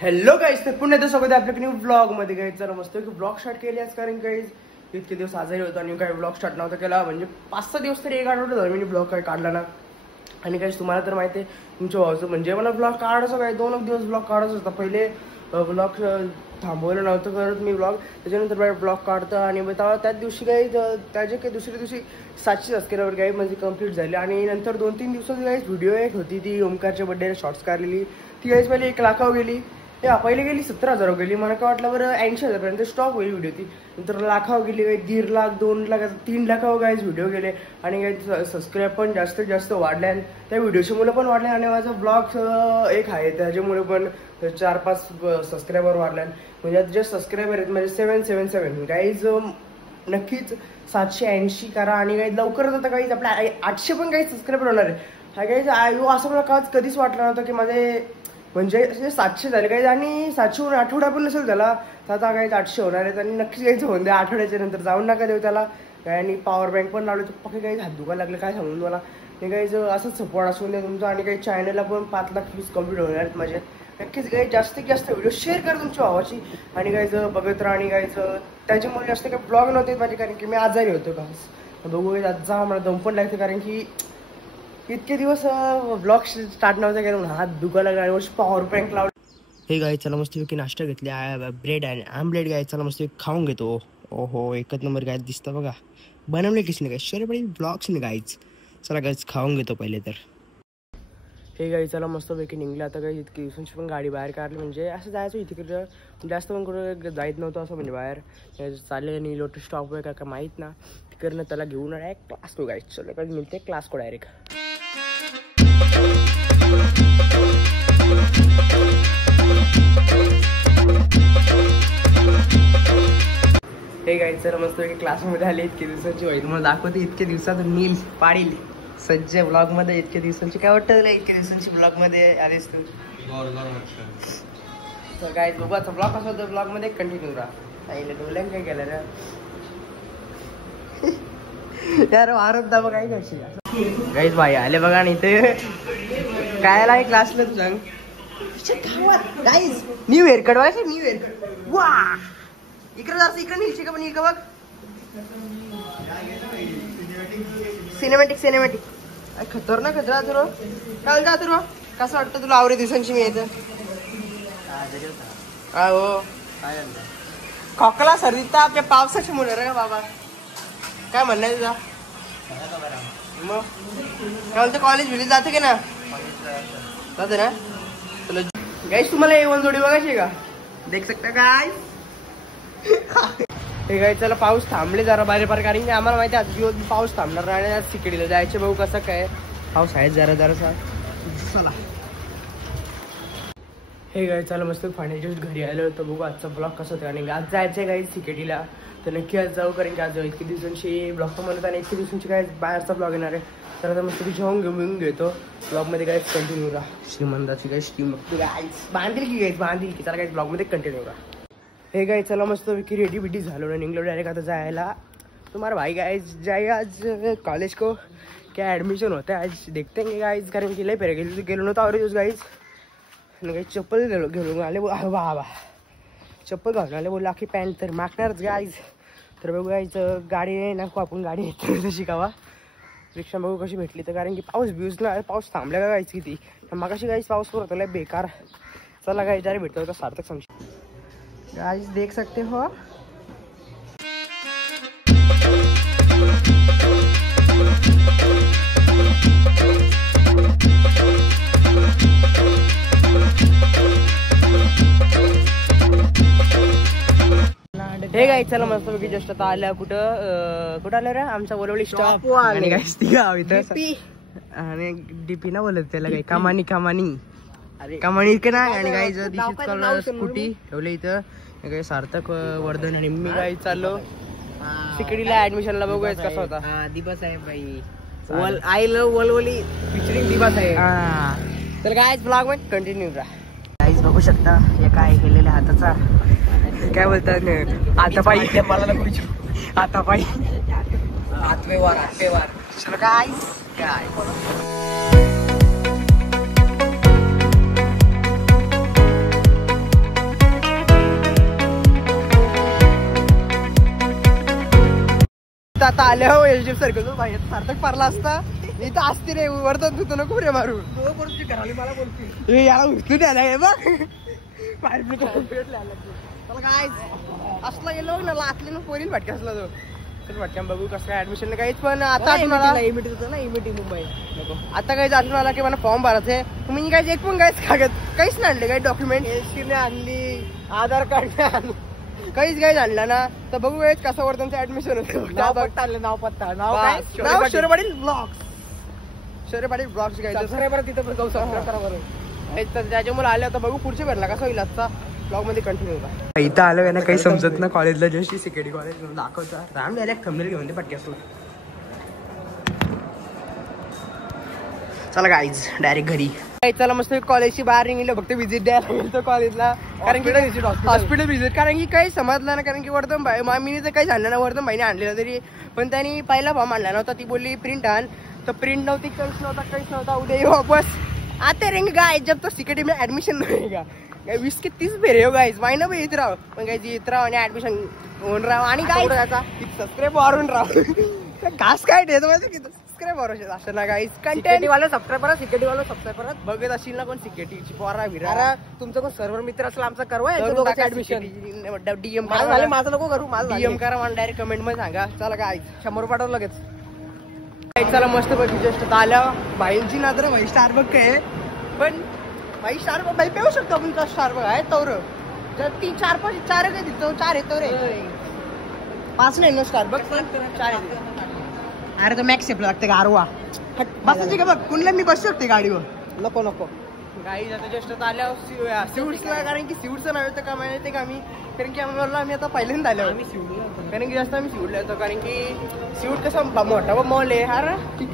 Hello guys, तर पुन्हा एकदा स्वागत आहे आपल्या न्यू ब्लॉग मध्ये. गाईज चला मस्त की ब्लॉग स्टार्ट केली आज, कारण गाईज इतके दिवस आजारी होता आणि काही ब्लॉग स्टार्ट नव्हता केला. म्हणजे 5-6 दिवस तरी एक आठवडा झाला मी ब्लॉग काही काढला ना. आणि गाईज तुम्हाला तर माहिती आहे तुमच्या भावाचं, म्हणजे मला ब्लॉग काढायचं काय 2 दिवस ब्लॉग काढायचं होता. पहिले ब्लॉग थांबवलं नव्हतं करत मी ब्लॉग, त्याच्यानंतर ब्लॉग काढतं आणि त्याच दिवशी काही त्याचे काही दुसऱ्या दिवशी 700 सबस्क्रायबर काही म्हणजे कंप्लीट झाले. आणि नंतर 2-3 दिवसाची गाईज व्हिडिओ एक होती ती ओमकारच्या बड्डेला शॉर्ट्स काढलेली, ती गाईज पहिले 1 लाखावर गेली. पहिले गेली 17,000 गेली. मला काय वाटलं बरं 80,000पर्यंत स्टॉप होईल व्हिडिओ ती. नंतर लाखावर गेली, काही 1.5 लाख 2 लाख 3 लाखावर गाईज व्हिडिओ गेले. आणि काही सबस्क्राईब पण जास्तीत जास्त वाढल्या, त्या व्हिडिओची मुलं पण वाढल्या. आणि माझा ब्लॉग एक आहे त्याच्यामुळे पण 4-5 सबस्क्रायबर वाढल्या. म्हणजे जे सबस्क्रायबर आहेत म्हणजे 777 गाईज नक्कीच 780 करा. आणि काही लवकरच आता काही आपल्या 800 पण काही सबस्क्रायबर होणार आहे. हा काही असं मला कधीच वाटलं नव्हतं की माझे म्हणजे 700 झाले काही, आणि 700 आठवडा पण नसेल त्याला, तर आता काही 800 होणार आहेत. आणि नक्कीच काहीच होऊन द्या आठवड्याच्या नंतर, जाऊन नका देऊ त्याला काय. आणि पॉवर बँक पण लावले, तर पक्के काही हात दुखायला लागले काय सांगून मला. हे काही असंच सपोर्ट असून द्या तुमचा. आणि काही चॅनलला पण 5 लाख व्ह्यूज कम्प्लीट होणार आहेत माझे. नक्कीच काही जास्तीत जास्त व्हिडिओ शेअर करा तुमच्या भावाची. आणि काही बघत राहा. आणि काही त्याच्यामुळे जास्त काही ब्लॉग नव्हते माझे, कारण की मी आजारी होतो का. बघू आज जा मला दम पण लागते, कारण की इतके दिवस ब्लॉग स्टार्ट नव्हता केला, हात दुखायला लागला. आणि पॉवर बँक लावला. हे गाय चला मस्तपैकी नाश्ता घेतली, ब्रेड आणि आमलेट गाय चला मस्त खाऊन घेतो. ओहो एकच नंबर गाय दिसतं बघा. बनवले किसने काय शेअर ब्लॉग्स ने गायच. चला गायच खाऊन घेतो पहिले तर. हे गाई चला मस्तपैकी निघलं आता. काही इतकी दिवसांची पण गाडी बाहेर काढली, म्हणजे असं जायचं इथे जास्त पण कुठं जायत नव्हतं असं, म्हणजे बाहेर चालले. आणि लोटस स्टॉप आहे का माहीत ना, तिकडनं त्याला घेऊन डायरेक्ट क्लास को गायच. चला काही मिळते क्लास को डायरेक्ट. हे गाईज जरा मस्त क्लासमध्ये आले. इतके दिवसांची होईल तुम्हाला दाखवते. इतके दिवसात नील पाडील सज्ज ब्लॉग मध्ये. इतके दिवसांची काय वाटतं इतके दिवसांची ब्लॉग मध्ये आलेस तू. तर गाईज बघू आता ब्लॉग कसा होता, ब्लॉग मध्ये कंटिन्यू राहा. डोल्यान काय केलं रे यार वारत दाबा काय करशील. गाईज भाई आले बघा. आणि इथे काय आहे क्लासला तू सांग. गाईज न्यू हेअर कट व्हायचं, न्यू हेअर कट. वा इकडे जायचं, इकडे नीलशी का पण इकडे बघ. सिनेमॅटिक खतरनाक खतरा तुला. काल जा तुला कसं वाटतं तुला आवरे दिवसांची मी येतं. हो खोकला सर्दी तर आपल्या पावसाच्या मुळे रे बाबा. काय म्हणणं आहे तुझा मग. काय बोलतो कॉलेज विलेज जाते की ना, जाते ना. चलो गाइस तुम्हाला A1 जोडी बघायची का, देख सकता गाइस. हे गाइस चला पाऊस थांबले जरा बाहेर पार, कारण की आम्हाला माहिती आहे आज दिवस पाऊस थांबणार नाही. आणि आज तिकडे जायचं बघू कसं काय पाऊस आहे जरासा. चला हे गाइस चला मस्त फायनली घरी आलो होतो. बघू आजचा ब्लॉग कसा होता. आणि आज जायचं आहे गाइस सिकेटीला, तर नक्की आज जाऊ, कारण की आज इतके दिवसांची ब्लॉग तर म्हणत. आणि इतके दिवसांची काय बाहेरचा ब्लॉग येणार आहे. तर आता मस्त जेवण घेऊन घेतो ब्लॉगमध्ये. काय कंटिन्यू राहा. श्रीमंताची काय स्टीम बांधील की त्याला काय ब्लॉगमध्ये कंटिन्यू राहा. हे काय चला मस्त की रेडी बिडी झालो ना, निघलो डायरेक्ट आता जायला. तुम्हारा भाई गाइस जाए आज कॉलेज को, क्या ॲडमिशन होता है आज देखते हैं गाइस, कारण की लय पेरे गेलो नव्हतं और दिवस गाइस. काही चप्पल घेऊन आले बाबा, चप्पल घालून आले बोलला की पॅन्ट तर मागणारच गाईज. तर बघू गाईज गाडी नाही नको आपण गाडी येते शिकावा. रिक्षा बघू कशी भेटली तर, कारण की पाऊस थांबला का गायच किती मग अशी गाईज पाऊस पडतो लय बेकार. चला गाईज जरा भेटतो होता सार्थक सांगशील गाईज देख सकते हो. हे गाईज चला मस्त पैकी जस्ट आता आल्या. कुठं आलं रे आमचा वरवली स्टॉप. आणि गाईज ती गाव इथं आणि डीपी ना बोलत त्याला काही कामानी इतके नाही. आणि गाईज स्कूटी ठेवले इथं. काही सार्थक वर्धन आणि मी गाईज चाललो सिकडीला ऍडमिशनला. बघू गाईज कसा होता. दिवस आहे बाई आय लव्ह वलवली पिक्चरिंग दिवस आहे. तर गाईज ब्लॉग मध्ये कंटिन्यू राहा. गाईज बघू शकता हे काय केलेल्या हाताचा काय बोलतात हातापायी. मला नको विचारू हातापायी हातवेवार. चलो गाईज काय आता आल्या हो एच डी सर्कल भाई सार्थक पारला असता इथं असते रे वर्तन तू नको रे मारू घराली मला बोलते याला उचलून आलाय बघ काय असला गेलो ना लाचले ना पोरील भाटका असला तो वाटतं बघू कसं काय ऍडमिशन काहीच पण आता इमिटी होतं ना इमिटी मुंबई आता काही आठवण आला की मला फॉर्म भरायचंय तुम्ही काय एक पण काहीच कागद काहीच नाही आणले काही डॉक्युमेंट एलसी आणली आधार कार्ड आणली काहीच आणलं ना तर बघू कसं वर्तनचं ऍडमिशन होतं नाव पत्ता नाव शोरे पाटील ब्लॉग्स शोरे पाटील ब्लॉग्स घ्यायचं तिथं पण जाऊ शकतो त्याच्यामुळे आले आता बघू पुढचे भरला कसा होईल आजचा ब्लॉग मध्ये कंटिन्यू होता इथं आलं ना काही समजत ना कॉलेजला जस्ट सिक्युरिटी कॉलेज दाखवता राम डायरेक्ट थंबनेल घेऊन दे पटक्यासून चला गाईज डायरेक्ट घरी चला मस्त कॉलेजची बाहेर निघलो फक्त व्हिजिट द्यायला गेलो कॉलेजला कारण की हॉस्पिटल व्हिजिट कारण की काही समजलं ना कारण की वर्धन भाई मी तर काही झालं ना वर्धन भाईने आणलेलं तरी पण त्यांनी पहिला फॉर्म आणला नव्हता ती बोलली प्रिंट आण तर प्रिंट नव्हती काहीच नव्हता उद्या येऊ वापस आते रहेंगे गाइस जब तक सिक्युरिटी में एडमिशन नहीं होगा 20 के 30 फेरे हो गाइस माहिती ना भाई येत राव पण गाइस येत राव आणि ऍडमिशन होऊन राव आणि काय सबस्क्राईब वाढून राव घास काय देतो माहिती की सबस्क्राईब वाढवशील असं ना गाइस कंटेंट वाला सबस्क्राईब करा सिक्युरिटी वाला सबस्क्राईब करा बघत असेल ना कोण सिक्युरिटीची पोरा विरा तुमचं कोण सर्व्हर मित्र असला आमचा करवा ऍडमिशन डीएम करा माझं नको करू माझं डीएम करा मला डायरेक्ट कमेंट मध्ये सांगा चला गाइस 100 पाठवलं लगेच चला मस्त बघ जस्ट आल्या बाईंची ना तर भाई स्टारबक आहे पण भाई स्टारबक भाई पेऊ शकतो आपण स्टारबक आहे तोर जर 3 4 5 4 आहे तिथं 4 येतो रे 5 नाही ना स्टारबक 4 आहे अरे तो मॅक्स सेफ लागते गारवा बसायची का बघ कुणला मी बसू शकते गाडीवर नको गाडी आता जस्ट आल्या सिवूड्सला कारण की सिवूडचं नाव येतं का माहिती का आम्ही कारण की आम्ही आता पहिल्यांदा आलो कारण की जास्त आम्ही सिवूडला येतो कारण की सिवूड कसं मोठा मॉल आहे अरे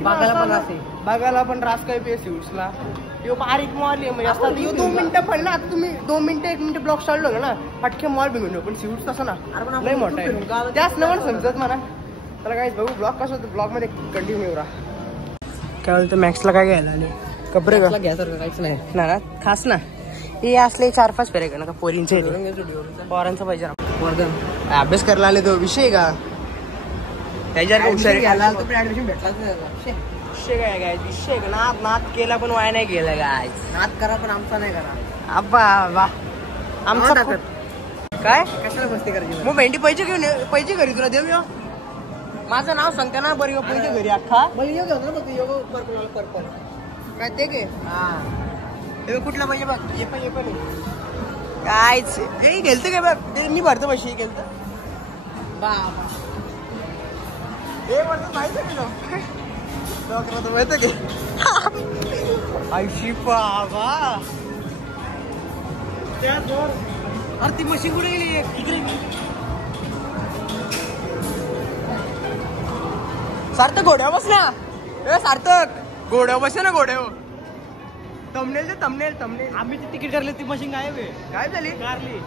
बघायला पण रास काय पे सिवूड्सला बारीक मॉल आहे म्हणजे असं 2 मिनिटं पण ना आता तुम्ही 2 मिनिटं 1 मिनिट ब्लॉक चाललो ना पटके मॉल बिघडलो पण सिवूड्स तसं ना लय मोठा आहे त्याच न पण समजत मला त्याला काय बघू ब्लॉग कसं होतं ब्लॉग मध्ये कंटिन्यू राहा काय बोलतं मॅक्सला काय घ्यायला आले कपडे घ्यायसारखं काहीच नाही ना खास ना हे असले 4-5 फेरे का ना पोरींचे पोरांचा पाहिजे अभ्यास करायला आले तो विषय का त्याच्यावर ऍडमिशन भेटला विषय नाद केला पण वाया नाही गेला काय नाद करा पण आमचा नाही करा अब्बा आमचा काय कशाला मस्ती करायची मग भेंडी पैसे घरी तुला देऊ माझं नाव सांगता ना बरं पैसे घरी अख्खा पर्पल काय ते घे हा कुठला पाहिजे बघ हे पण कायच हे गेलतं काय बघ ते मी भरतो पैसे गेलतं बाबा हे भरतो माहिती की आयशी बाबा अरे ती मशीन कुठे गेली इकडे सार्थक घोड्या बसल्या ए सार्थक घोड्या बसल्या ना घोड्यावर तमनेल आम्ही ती तिकीट काढली ती मशीन काय झाली कारली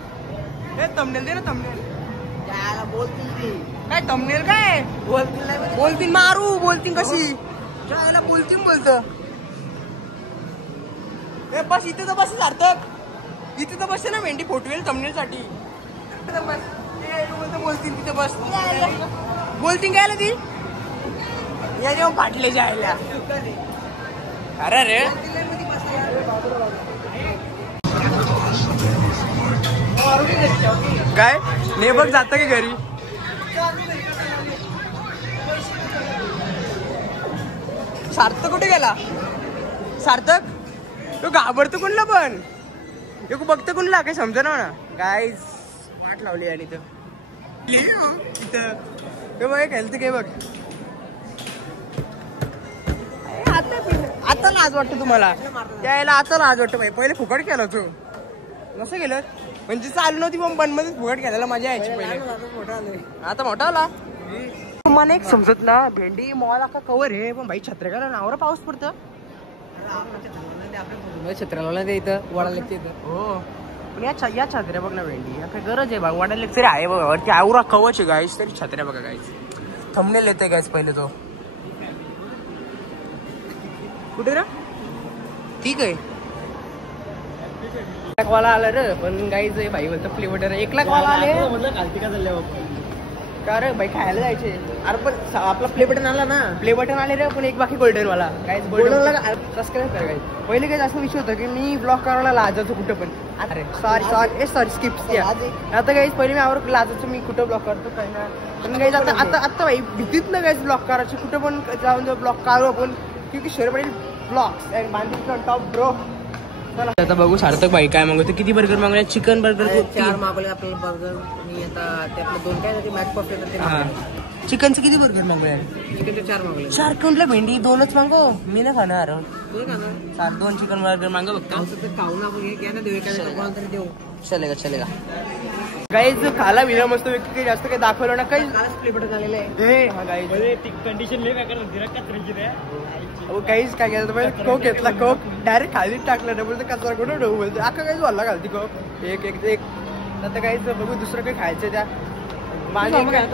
हे तमनेल दे ना तमनेल याला बोलतील ती काय तमनेल काय बोलतील मारू बोलतील कशी याला बोलतं ए बस इथे तर बस सार्थक इथे तर बसते ना भेंडी फोटवेल तमनेल साठी बोलतील तिथे बस बोलतील काय ती या जेव्हा फाटले जायला अरे रे काय ने बघ जात की घरी सार्थक कुठे गेला सार्थक तो घाबरतो कोणला पण बघतो कोणला काही समजा ना काय वाट लावली आणि इथं बघ हेल्थ काय बघ आता लाज वाटतं तुम्हाला त्याला आता लाज वाटतं भाई पहिले फुकट केलं तू नसं गेलं म्हणजे चालू नव्हती पण बन मध्ये फुकट केलेला मजा यायची पहिले आता मोठा आला मला एक समजत ना भेंडी मॉल अख्खा कवर आहे पण भाई छत्र्याला नावरा पाऊस पडतं छत्र्याला ते इथं वडा लेक्चर इथं हो पण या छत्र्या बघ ना भेंडी काय गरज आहे बघ वडा लेक्चर आहे बघा वरती आवरा कवच आहे गाईस तरी छत्र्या बघा गाईस थंबनेल येते गाईस पहिले तो कुठे रे ठीक आहे 1 लाख वाला आला रे पण गाईच भाई बोलतो फ्लेवर 1 लाख वाला आले का रे बाई खायला जायचे. अरे पण आपला प्ले बटन आला ना. प्ले बटन आले रे पण एक बाकी गोल्डन वाला काय Golden वाला सबस्क्राईब करा guys. पहिले काही असं विषय होतं की मी ब्लॉग करायला लाजायचो कुठं पण. अरे सॉरी स्किप. आता काही पहिले मी आवर लाजायचो मी कुठं ब्लॉग करतो काय ना. पण काही आता बाई भीतीत ना काही ब्लॉग करायची कुठं पण जाऊन ब्लॉग काढू आपण क्योंकि शेर पडेल ब्लॉग्स अँड बांधील टॉप ब्रो. आता बघू सार्थक भाई काय मागवतो. किती बर्गर मागवले. चिकन बर्गर 4 मागवले आपल्याला बर्गर. आणि आता त्यातलं 2 काय ते मॅक पफ येतात ते. चिकनचे किती बर्गर मागवले. चिकनचे 4 मागवले. 4 कोणला भेंडी 2च मागव. मी नाही खाणार. तू खाणार 2 चिकन बर्गर मागव फक्त. खाऊ ना आपण घ्या ना देऊ एखाद्या तरी देऊ. चलेगा गाईज खाला विला मस्त व्यक्ती जास्त काही दाखवलं ना काही. प्ले बटन आलेलं आहे. हा गाईज कंडिशन लय बेकार होती रे कचऱ्याची रे. काहीच काय केलं कोक घेतला. कोक डायरेक्ट खाली टाकला. डबल कचरा कुठं डबू बोलते अख्खा काहीच वाढला घालती कोक एक आता काहीच बघू दुसरं काही खायचं त्या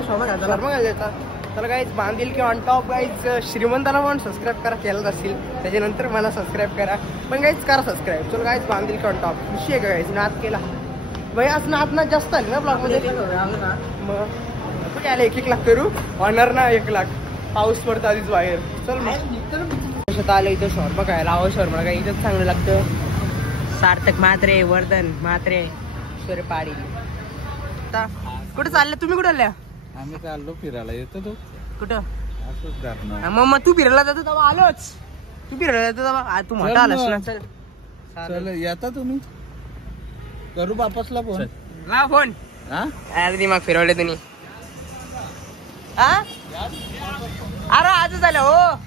शर्मा घालायचा. त्याला काहीच बांधील की ऑन टॉप काहीच श्रीमंताला पण सबस्क्राईब करा केलं असेल त्याच्यानंतर मला सबस्क्राईब करा पण काहीच करा सबस्क्राईब. चल काहीच बांधील की ऑन टॉप खुशी आहे का काहीच नाद केला भाई. आज नाद जास्त आली ना ब्लॉग मध्ये. मग कुठे आले 1 लाख करू ऑनर ना 1 लाख. पाऊस पडतो आधीच बाहेर. चल मग आलं इथं शॉर्मा खायला. आहो शॉर्मा काय इथंच चांगलं लागतं. सार्थक म्हात्रे वर्धन म्हात्रे पाडी. आता कुठं चालल्या तुम्ही. कुठं आल्या. आम्ही चाललो फिरायला. येतो तो कुठं असंच जाणार. मग तू फिरायला जातो तेव्हा आलोच. तू फिरायला जातो तेव्हा तू मोठा आलास ना. चल चल येता तुम्ही. करू बापसला फोन. ला फोन. हा अरे दिमाग फिरवले तुम्ही. अरे आजच आलं हो.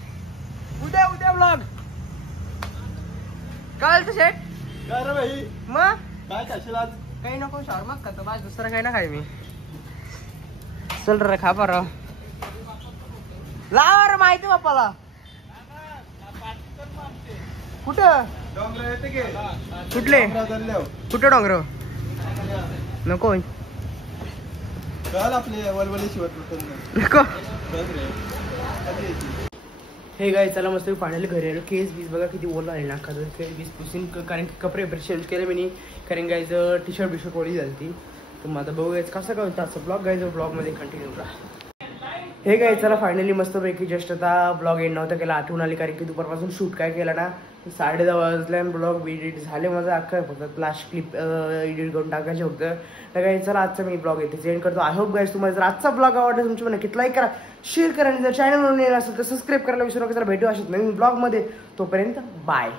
उद्या ब्लॉग कळलं तर शेट. मग काय खाशील आज. काही नको शॉर्माच खातो बस दुसरं काही ना खाय मी. चल रे खा बरं. लावा रे माहिती बाप्पाला. कुठं कुठले कुठं डोंगर नको आपले वलवली शिवत नको. हे गाय चला मस्त फायनली घरी आलो. केस बीस बघा किती ओला आहे नाका. केस बीस पुसून कारण की कपडे चेंज केले मी. कारण गायचं टी शर्ट बिशर्ट ओळी झाली ती. तर मग आता बघू गायचं कसं काय होतं असं ब्लॉग गायचं ब्लॉगमध्ये कंटिन्यू करा. हे काय चला फायनली मस्तपैकी जस्ट आता ब्लॉग एंड नव्हता केला. आठवण आली कारण की दुपारपासून शूट काय केला ना 10:30 वाजल्या. ब्लॉग एडिट झाले माझं अख्खा फक्त लास्ट क्लिप एडिट करून टाकायचे होतं. तर काय चला आजचा मी ब्लॉग येते सेंड करतो. आय होप गाईज तुम्हाला जर आजचा ब्लॉग आवडला तुमची पण नक्कीच लाईक करा शेअर करा आणि जर चॅनलवर येणार असेल तर सबस्क्राईब करायला विसरू नका. जरा भेटू असेल नवीन ब्लॉगमध्ये. तोपर्यंत बाय.